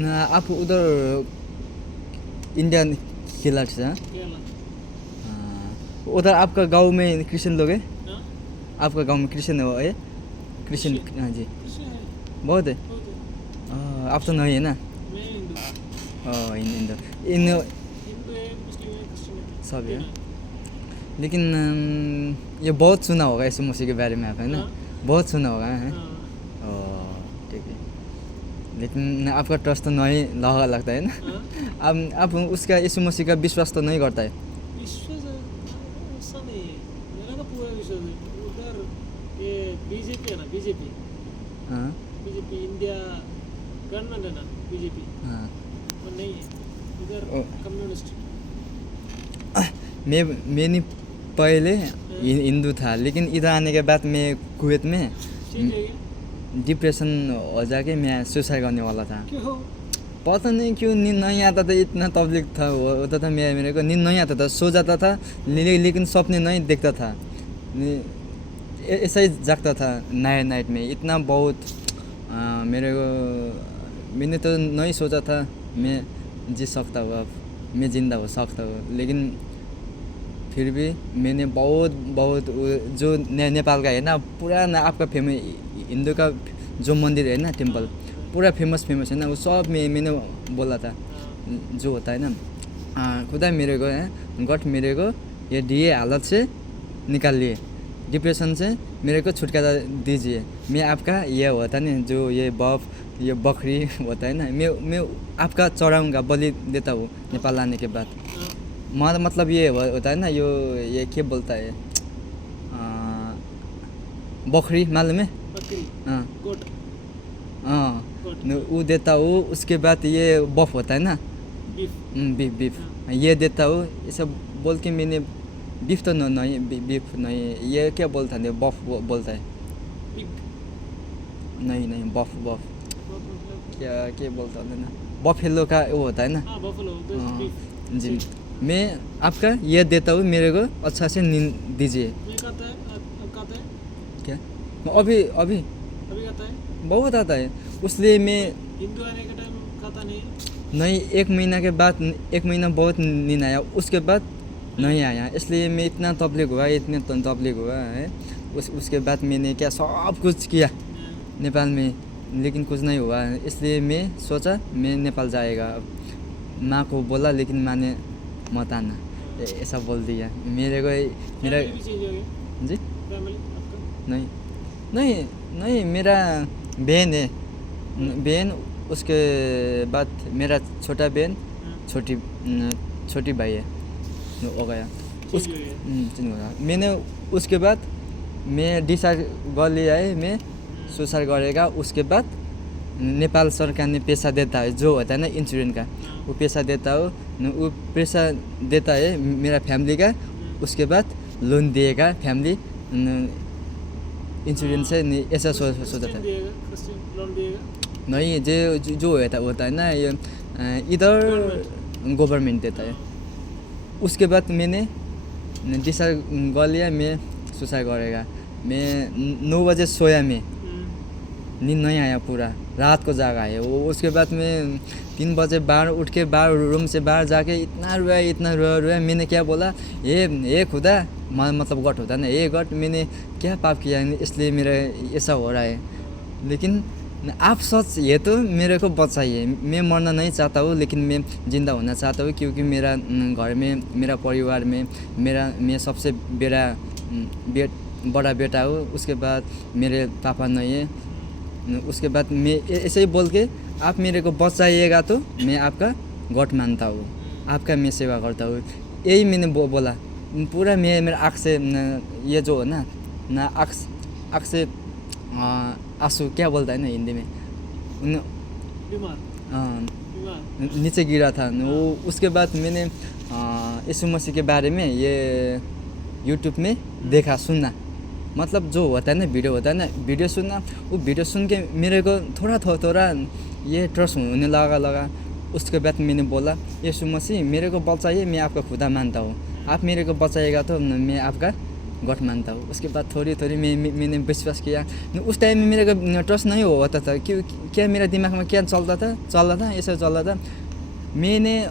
आप उधर इंडियन खिलाड़ी से हैं? केरला। उधर आपका गांव में क्रिश्चियन लोग है? हाँ? आपका गांव में क्रिश्चियन है? क्रिश्चियन, हाँ जी, क्रिश्चियन है, बहुत है। बहुत है। आप तो नहीं है ना? मैं हिंदू। हिंदू हिंदू है, मुस्लिम है, क्रिश्चियन है। सब है। तीन लेकिन ये बहुत सुना होगा यीशु मसीह के बारे में आप, है ना? हाँ? बहुत सुना होगा है? हाँ। ठीक है। लेकिन आपका ट्रस्ट तो नहीं लगा लगता है ना? हाँ? आप उसका यीशु मसीह का विश्वास तो नहीं करता है? विश्वास ऐसा नहीं है, मेरा तो पूरा विश्वास है। उधर ये बीजेपी है ना, बीजेपी हाँ बीजेपी इंडिया गवर्नमेंट है ना, बीजेपी हाँ। वो नहीं है इधर, ओ। कम्युनिस्ट। मैं नहीं, पहले हिंदू था, लेकिन इधर आने के बाद मैं कुवैत में ठीक है क्या? डिप्रेशन हो जाके मैं सुसाइड करने वाला था। क्यों? पता नहीं क्यों, नींद नहीं आता था, इतना तकलीफ था होता था मेरे को, नींद नहीं आता था, सो जाता था लेकिन सपने नहीं देखता था, ऐसा ही जागता था नाइट में, इतना बहुत मेरे को, मैंने तो नहीं सोचा था मैं जी सकता हूँ, अब मैं जिंदा हो सकता हूँ, लेकिन फिर भी मैंने बहुत बहुत जो नेपाल का है ना, पूरा ना आपका फेमस हिंदू का जो मंदिर है ना, टेम्पल पूरा फेमस है ना, वो सब में मैंने बोला था जो होता है ना, खुदा मेरे को है, गॉड मेरे को ये दिए हालत से निकालिए, डिप्रेशन से मेरे को छुटकारा दीजिए, मैं आपका ये होता नहीं जो ये बकरी होता है ना, मैं आपका चढ़ाऊँगा, बलि देता हूँ नेपाल आने के बाद। मतलब ये होता है ना, ये क्या बोलता है, बकरी मालूम है? बकरी, हाँ गोट, हाँ, गोट, वो देता हूँ, उसके बाद ये बफ होता है ना, बीफ। बीफ ये देता हूँ, ये सब बोल के मैंने, बीफ तो नहीं, बीफ नहीं, ये क्या बोलता है, बफ बोलता है, पिग। नहीं बफ मतलब क्या बोलता है ना, बफेलो का वो होता है ना। हाँ, बफलो, हाँ, बीफ। जी, मैं आपका ये देता हूँ, मेरे को अच्छा से नींद दीजिए। मैं कहता है, अब कहता है, क्या अभी अभी कहता है, बहुत आता है, इसलिए मैं हिंदू आने के टाइम कहता नहीं है। नहीं, 1 महीना के बाद, 1 महीना बहुत नींद आया, उसके बाद नहीं आया, इसलिए मैं इतना तबलीग हुआ है, उसके बाद मैंने क्या सब कुछ किया नेपाल में, लेकिन कुछ नहीं हुआ, इसलिए मैं सोचा मैं नेपाल जाएगा, माँ को बोला लेकिन माँ ने मत आना, ऐसा बोल दिया मेरे को, मेरा फैमिली भी चेंज हो गया, जी फैमिली आपका? नहीं मेरा बहन है, बहन, उसके बाद मेरा छोटा बहन, छोटी भाई है, हो गया उस चेंज हो गया। चिन्ह हो गया। मैंने उसके बाद मैं डिसाइड कर लिया है, मैं सुसाइड करेगा, उसके बाद नेपाल सरकार ने पैसा देता है जो होता है ना इंश्योरेंस का, वो पैसा देता हो, वो पैसा देता है मेरा फैमिली का, उसके बाद लोन दिएगा फैमिली इंश्योरेंस से, ऐसा सोचा था। क्रिश्चियन लोन दिएगा। नहीं, जो होता है ना, ये इधर गवर्नमेंट देता है। उसके बाद मैंने डिसाइड कर लिया मैं सुसाइड करेगा, मैं 9 बजे सोया, मैं नींद नहीं आया, पूरा रात को जागा है वो, उसके बाद मैं 3 बजे बाहर उठ के, बाहर रूम से बाहर जाके इतना रोया, मैंने क्या बोला, ये खुदा, मतलब गॉड होता है ना, ये गॉड, मैंने क्या पाप किया इसलिए मेरा ऐसा हो रहा है, लेकिन आप सच ये तो मेरे को बचाइए, मैं मरना नहीं चाहता हूँ, लेकिन मैं ज़िंदा होना चाहता हूँ, क्योंकि मेरा घर में, मेरा परिवार में, मैं सबसे बड़ा बेटा हूँ, उसके बाद मेरे पापा नहीं है, उसके बाद मैं ऐसे ही बोल के, आप मेरे को बचाइएगा तो मैं आपका गॉड मानता हूँ, आपका मैं सेवा करता हूँ, यही मैंने बोला, पूरा मेरा आँख से ये जो हो ना आँख से आंसू क्या बोलता है ना हिंदी में, बीमार नीचे गिरा था वो। उसके बाद मैंने यीशु मसीह के बारे में ये यूट्यूब में देखा, सुना, मतलब जो होता है ना, वीडियो सुनना, वो वीडियो सुन के मेरे को थोड़ा ये ट्रस्ट होने लगा। उसके बाद मैंने बोला, यीशु मसीह मेरे को बचाइए, मैं आपका खुदा मानता हूँ, आप मेरे को बचाइएगा तो मैं आपका गॉड मानता हूँ। उसके बाद थोड़ी थोड़ी मैंने विश्वास किया। उस टाइम में मेरे को ट्रस्ट नहीं होता था। क्यों, क्या मेरा दिमाग में क्या चल रहा था ऐसा चल रहा था। मैंने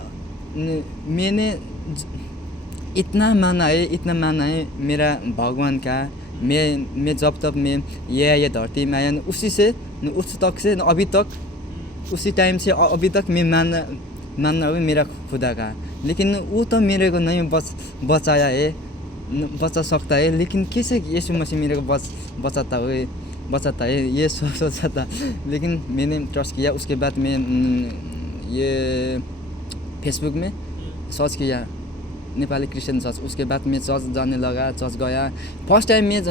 इतना माना है मेरा भगवान का। मैं जब तक मैं ये धरती में आया उसी से उस तक से अभी तक, उसी टाइम से अभी तक मैं मानना हो मेरा खुदा का। लेकिन वो तो मेरे को नहीं बचाया है, बचा सकता है। लेकिन कैसे यीशु मसीह मेरे को बचाता है ये सोचा था। लेकिन मैंने ट्रस्ट किया। उसके बाद मैं ये फेसबुक में सर्च किया नेपाली क्रिस्चियन चर्च। उसके बाद मैं चर्च जाने लगा, चर्च गया। फर्स्ट टाइम मैं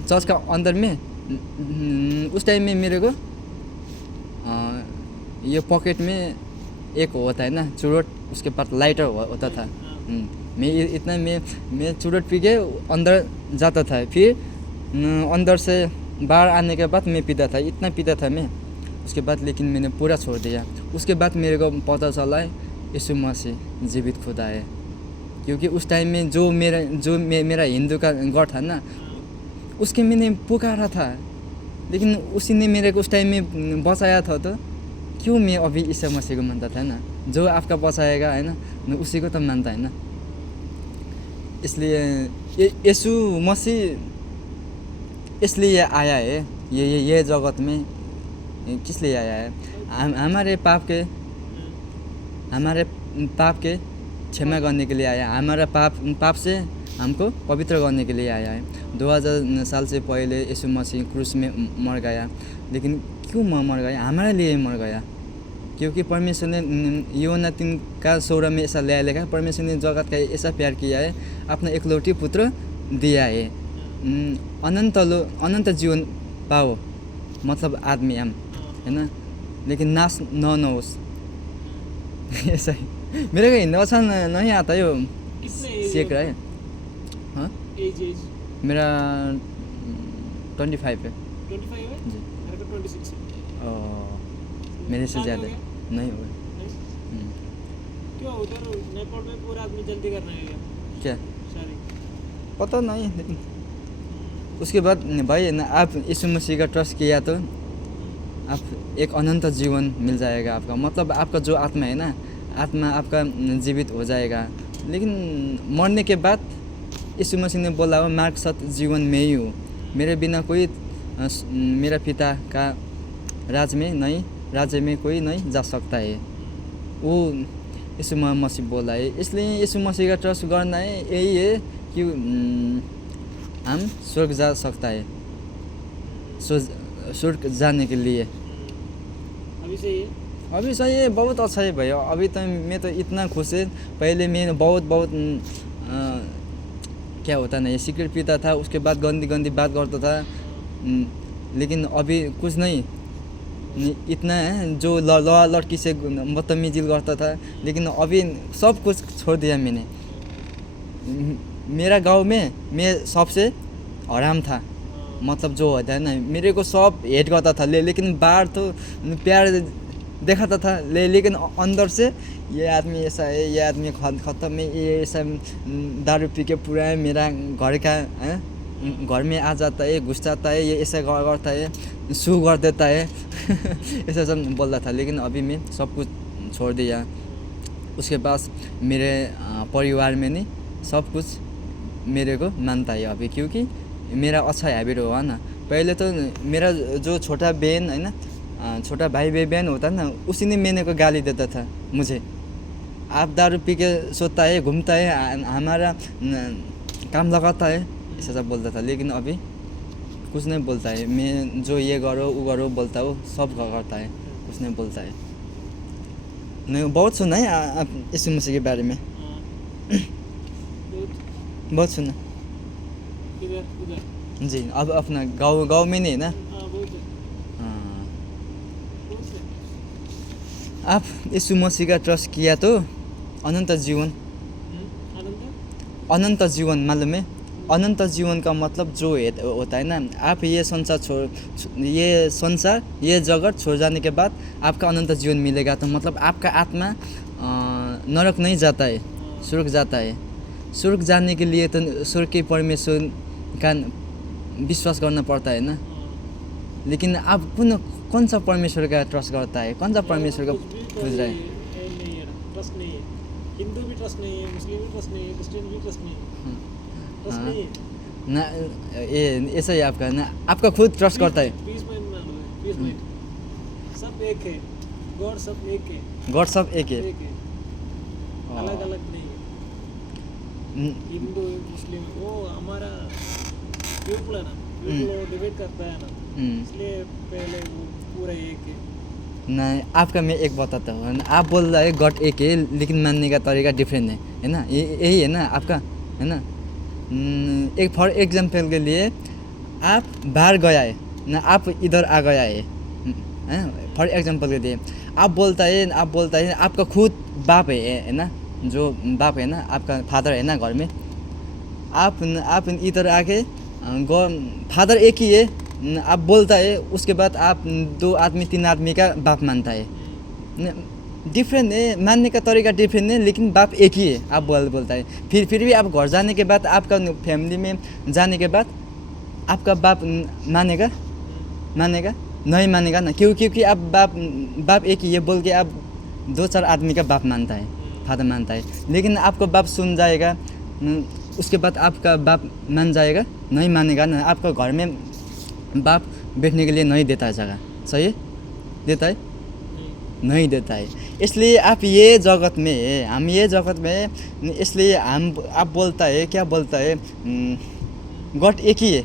चर्च का अंदर में उस टाइम में मेरे को ये पॉकेट में एक होता है ना चुरोट, उसके बाद लाइटर होता था। मैं चुरोट पी के अंदर जाता था। फिर अंदर से बाहर आने के बाद मैं पीता था, इतना पीता था मैं। उसके बाद लेकिन मैंने पूरा छोड़ दिया। उसके बाद मेरे को पता चला है यीशु मसीह जीवित खुदा है। क्योंकि उस टाइम में जो मेरा हिंदू का गॉड था ना, उसके मैंने पुकारा था। लेकिन उसी ने मेरे को उस टाइम में बचाया था। तो क्यों मैं अभी यीशु मसीह को मानता था ना, जो आपका बचाएगा है ना, उसी को तो मानता है ना। इसलिए यीशु मसीह इसलिए आया है ये जगत में। किस लिए आया है? हमारे पाप के क्षमा करने के लिए आया। हमारा पाप से हमको पवित्र करने के लिए आया है। 2000 साल से पहले यीशु मसीह क्रूस में मर गया। लेकिन क्यों मर गया? हमारे लिए मर गया। क्योंकि परमेश्वर ने यूहन्ना 3:16 में ऐसा लिखा है, परमेश्वर ने जगत का ऐसा प्यार किया है, अपना एकलौटी पुत्र दिया है अनंत जीवन पाओ, मतलब आदमी हम है ना, लेकिन नाश न होस्। ऐसा ही मेरे को हिंदी अच्छा नहीं आता यो सीख रहा है। हाँ एज मेरा 25 है। 25 है जी। मेरे को 26 है। मेरे से ज़्यादा नहीं होगा। क्यों उधर नेपाल में पूरा आदमी जल्दी करना है क्या शादी? पता नहीं। लेकिन उसके बाद भाई ना, आप यीशु मसीह का ट्रस्ट किया तो आप एक अनंत जीवन मिल जाएगा आपका। मतलब आपका जो आत्मा है ना, आत्मा आपका जीवित हो जाएगा। लेकिन मरने के बाद यीशु मसीह ने बोला हो मार्ग सत्य जीवन में ही हो, मेरे बिना कोई मेरा पिता का राज्य में कोई नहीं जा सकता है। वो यीशु मसीह बोला है। इसलिए यीशु मसीह का ट्रस्ट करना है यही है कि हम स्वर्ग जा सकता है, स्वर्ग जाने के लिए। अभी सही है, बहुत अच्छा है भैया। अभी तो मैं तो इतना खुश है। पहले मैं बहुत क्या होता ना, ये सिगरेट पीता था, उसके बाद गंदी बात करता था। लेकिन अभी कुछ नहीं इतना है जो लड़की से बदतमीजी करता था। लेकिन अभी सब कुछ छोड़ दिया मैंने। मेरा गांव में मैं सबसे हराम था, मतलब जो होता है ना, मेरे को सब हेट करता था। लेकिन बाहर तो प्यार दिखाता था, लेकिन अंदर से ये आदमी ऐसा है, ये आदमी खत्म है, ये ऐसा दारू पी के पूरा है मेरा घर का है, घर में आ जाता है, घुस जाता है, ये ऐसा करता है, सू कर देता है ऐसा सब बोलता था। लेकिन अभी मैं सब कुछ छोड़ दिया। उसके बाद मेरे परिवार में नहीं सब कुछ मेरे को मानता है अभी, क्योंकि मेरा अच्छा हैबिट हुआ ना। पहले तो मेरा जो छोटा बहन है ना, छोटा भाई बहन होता ना, उसी ने मैंने को गाली देता था मुझे। आप दारू पी के सोता है, घूमता है, हमारा काम लगाता है, ऐसा सब बोलता था। लेकिन अभी कुछ नहीं बोलता है। मैं जो ये करो वो करो बोलता हूँ, सब करता है, कुछ नहीं बोलता है। नहीं, बहुत सुना है आप यीशु मसीह के बारे में बहुत सुना जी। अब अपना गाँव में नहीं है ना। आप यीशु मसीह का ट्रस्ट किया तो अनंत जीवन मालूम है। अनंत जीवन का मतलब जो होता है ना, आप ये संसार ये जगत छोड़ जाने के बाद आपका अनंत जीवन मिलेगा। तो मतलब आपका आत्मा नरक नहीं जाता है, स्वर्ग जाता है। स्वर्ग जाने के लिए तो स्वर्ग के परमेश्वर का विश्वास करना पड़ता है ना। लेकिन आप कौन सा परमेश्वर का ट्रस्ट करता है, कौन सा परमेश्वर का खोज रहा है? नहीं है, ट्रस्ट नहीं है। हिंदू भी ट्रस्ट नहीं है, मुस्लिम भी ट्रस्ट नहीं है, क्रिश्चियन भी ट्रस्ट नहीं है, ट्रस्ट नहीं है ना। ये ऐसा ही आपका ना, आपका खुद ट्रस्ट करता है। पीस माइंड मान लो, पीस माइंड सब एक है, गॉड सब एक है, गॉड सब एक है। एक है, अलग अलग नहीं है। हिंदू मुस्लिम वो हमारा पीपल है ना, पीपल वो डिबेट करता है ना, इसलिए पहले वो पूरा एक है। नहीं, आपका मैं एक बताता हूँ। आप बोल रहे हैं गॉड एक है, लेकिन मानने का तरीका डिफरेंट है ना। यही है ना आपका, है ना। एक फॉर एग्जांपल के लिए आप बाहर गया है ना, आप इधर आ गया है, फॉर एग्जांपल के लिए आप बोलता है आपका खुद बाप है ना, जो बाप है ना, आपका फादर है ना घर में। आप इधर आके फादर एक ही है, आप बोलता है, उसके बाद आप 2 आदमी 3 आदमी का बाप मानता है। डिफरेंट है, मानने का तरीका डिफरेंट है, लेकिन बाप एक ही है आप बोलता है। फिर भी आप घर जाने के बाद, आपका फैमिली में जाने के बाद आपका बाप मानेगा नहीं मानेगा ना। क्योंकि आप बाप एक ही है बोल के आप 2-4 आदमी का बाप मानता है, फादर मानता है। लेकिन आपका बाप सुन जाएगा, उसके बाद आपका बाप मान जाएगा, नहीं मानेगा ना। आपका घर में बाप बैठने के लिए नहीं देता है जगह, सही है? देता है? नहीं देता है। इसलिए आप ये जगत में है, हम ये जगत में है, इसलिए आप बोलता है, क्या बोलता है, गॉड एक ही है,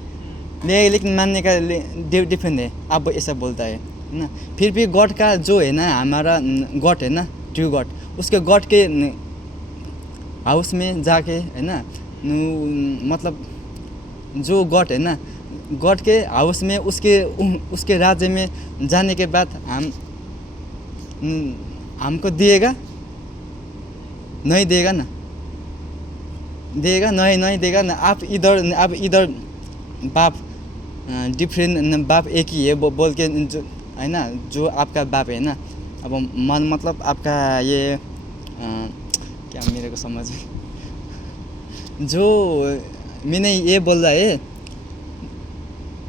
लेकिन मानने का डिफरेंट है, आप ऐसा बोलता है ना। फिर भी गॉड का जो है ना, हमारा गॉड है ना, ट्रू गॉड, उसके गॉड के हाउस में जाके, है ना, मतलब जो गॉड है ना, गॉड के हाउस में, उसके राज्य में जाने के बाद हमको दिएगा नहीं देगा ना, देगा नहीं देगा ना। आप इधर बाप डिफरेंट, बाप एक ही है बोल के, जो है ना, जो आपका बाप है ना, अब मतलब आपका ये क्या मेरे को समझ, जो मैंने ये बोल रहा है,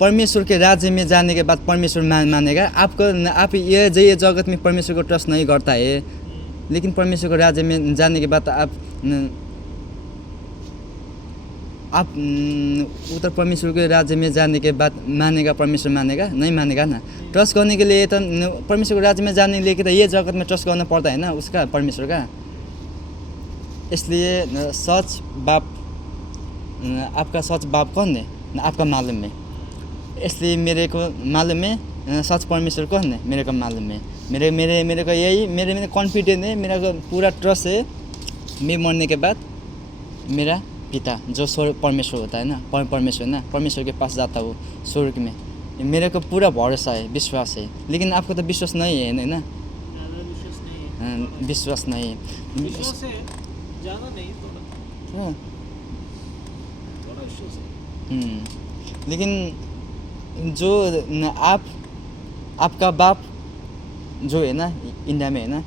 परमेश्वर के राज्य में जाने के बाद परमेश्वर मानेगा आपको। आप ये जगत में परमेश्वर को ट्रस्ट नहीं करता है, लेकिन परमेश्वर को राज्य में जाने के बाद आप उधर परमेश्वर के राज्य में जाने के बाद मानेगा, परमेश्वर मानेगा नहीं मानेगा ना। ट्रस्ट करने के लिए तो परमेश्वर के राज्य में जाने के लिए तो ये जगत में ट्रस्ट करना पड़ता है ना, उसका, परमेश्वर का। इसलिए सच बाप, आपका सच बाप कौन है ना, आपका मालूम है। इसलिए मेरे को मालूम है सच परमेश्वर कौन है, मेरे को मालूम है। मेरे को यही मेरे कॉन्फिडेंस है, मेरा को पूरा ट्रस्ट है। मैं मरने के बाद मेरा पिता जो स्वर्ग परमेश्वर होता है ना, परमेश्वर ना, परमेश्वर के पास जाता हूँ स्वर्ग में, मेरे को पूरा भरोसा है, विश्वास है। लेकिन आपको तो विश्वास नहीं है ना, विश्वास नहीं है, विश्वास है, ज़्यादा नहीं, थोड़ा विश्वास है। लेकिन जो आपका बाप जो है ना, इंडिया में है ना,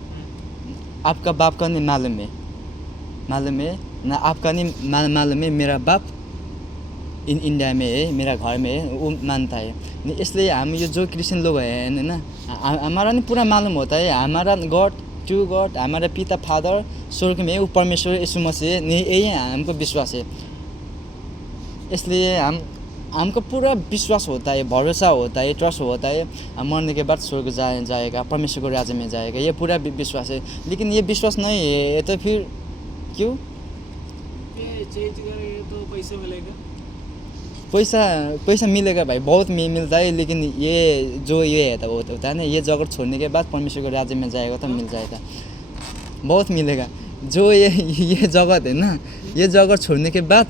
आपका बाप का नहीं मालूम है ना, आपका नहीं मालूम है। मेरा बाप इंडिया में है, मेरा घर में है, वो मानता है। इसलिए हम ये जो क्रिश्चियन लोग हैं ना, हमारा नहीं पूरा मालूम होता है, हमारा गॉड, ट्रू गॉड, हमारा पिता फादर स्वर्ग में, वो परमेश्वर यीशु मसीह, यही हमको विश्वास है। इसलिए हमको पूरा विश्वास होता है, भरोसा होता है, ट्रस्ट होता है, मरने के बाद स्वर्ग जाएगा, परमेश्वर को राज्य में जाएगा, ये पूरा विश्वास है। लेकिन ये विश्वास नहीं है तो फिर क्यों ये चेंज करेंगे तो पैसा मिलेगा? पैसा मिलेगा भाई, बहुत मिलता है। लेकिन ये जो ये है तो होता है ना, ये जगत छोड़ने के बाद परमेश्वर को राज्य में जाएगा तो मिल जाएगा, बहुत मिलेगा। जो ये जगत है ना, ये जगत छोड़ने के बाद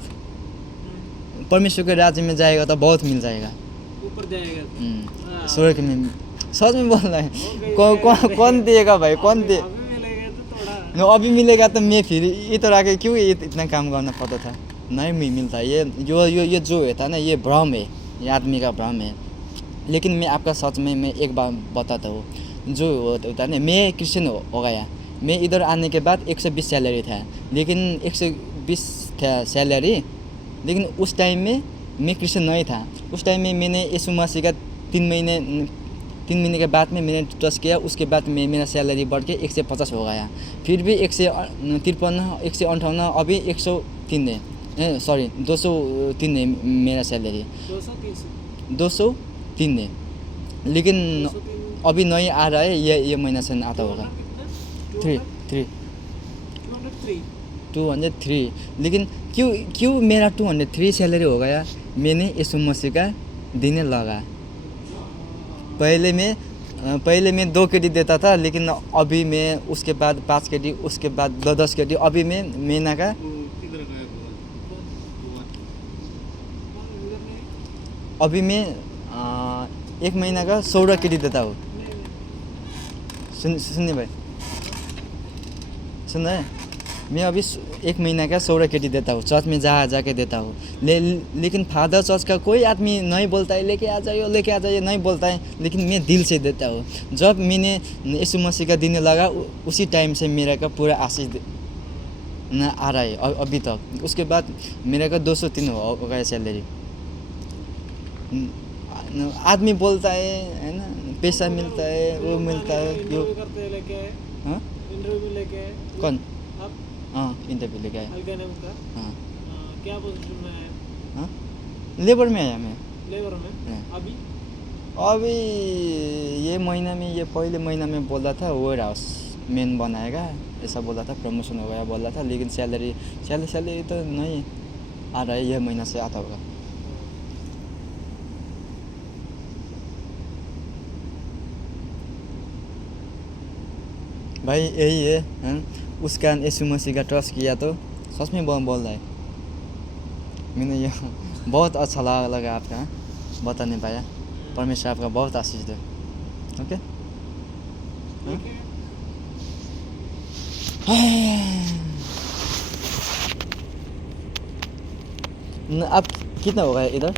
परमेश्वर के राज्य में जाएगा तो बहुत मिल जाएगा, ऊपर जाएगा स्वर्ग में। सच में बोल रहा है, कौन देगा भाई, कौन दे? अभी मिलेगा तो मैं फिर इधर आके क्यों इतना काम करना पड़ता था, नहीं मिलता। ये जो होता ना, ये भ्रम है, ये आदमी का भ्रम है। लेकिन मैं आपका सच में मैं एक बार बताता हूँ, जो होता है ना, मैं क्रिश्चियन हो गया, मैं इधर आने के बाद 120 सैलरी था, लेकिन 20 था सैलरी, लेकिन उस टाइम में मैं क्रिश्चियन नहीं था। उस टाइम में मैंने यीशु मसीह का 3 महीने के बाद में मैंने ट्रस्ट किया। उसके बाद में मेरा सैलरी बढ़ के 150 हो गया। फिर भी 153 158 अभी 103 है, सॉरी 203 है मेरा सैलरी, 203 है। लेकिन 203 अभी नहीं आ रहा है, ये महीना से आता होगा 203। लेकिन क्यों मेरा 203 सैलरी हो गया? मैंने यीशु मसीह का देने लगा। पहले मैं 2 केडी देता था, लेकिन अभी मैं उसके बाद 5 केडी, उसके बाद 10 केडी, अभी मैं महीना का अभी मैं 1 महीना का 16 केडी देता हूँ। सुनिए भाई, सुन रहे हैं? मैं अभी 1 महीना का 16 केडी देता हूँ, चर्च में जाके देता हूँ। लेकिन फादर चर्च का कोई आदमी नहीं बोलता है लेके आ जाइए, नहीं बोलता है, लेकिन मैं दिल से देता हूँ। जब मैंने यीशु मसीह का देने लगा, उसी टाइम से मेरा का पूरा आशीष न आ रहा है अभी तक। उसके बाद मेरा का 203 हो गया सैलरी। आदमी बोलता है ना, पैसा मिलता है, वो मिलता है, इंटरव्यू करते हैं लेके आए, हाँ इंटरव्यू लेके आए कौन? आप, हाँ इंटरव्यू लेके आया। हल्का नाम का, हाँ क्या पोजीशन में है? हाँ लेबर में आया मैं। लेबर में। हाँ। अभी ये महीना में, ये पहले महीना में बोला था वेयर हाउस मैन बनाएगा, ऐसा बोला था, प्रमोशन हो गया बोला था। लेकिन सैलरी तो नहीं आ रहा है, यह महीना से आता होगा। भाई यही है, हाँ? उसका यीशु मसीह का ट्रस्ट किया तो सच में बोल रहा है। मैंने ये बहुत अच्छा लगा आपका, हाँ? बता नहीं पाया। परमेश्वर आपका बहुत आशीष दे। ओके, अब कितना होगा इधर?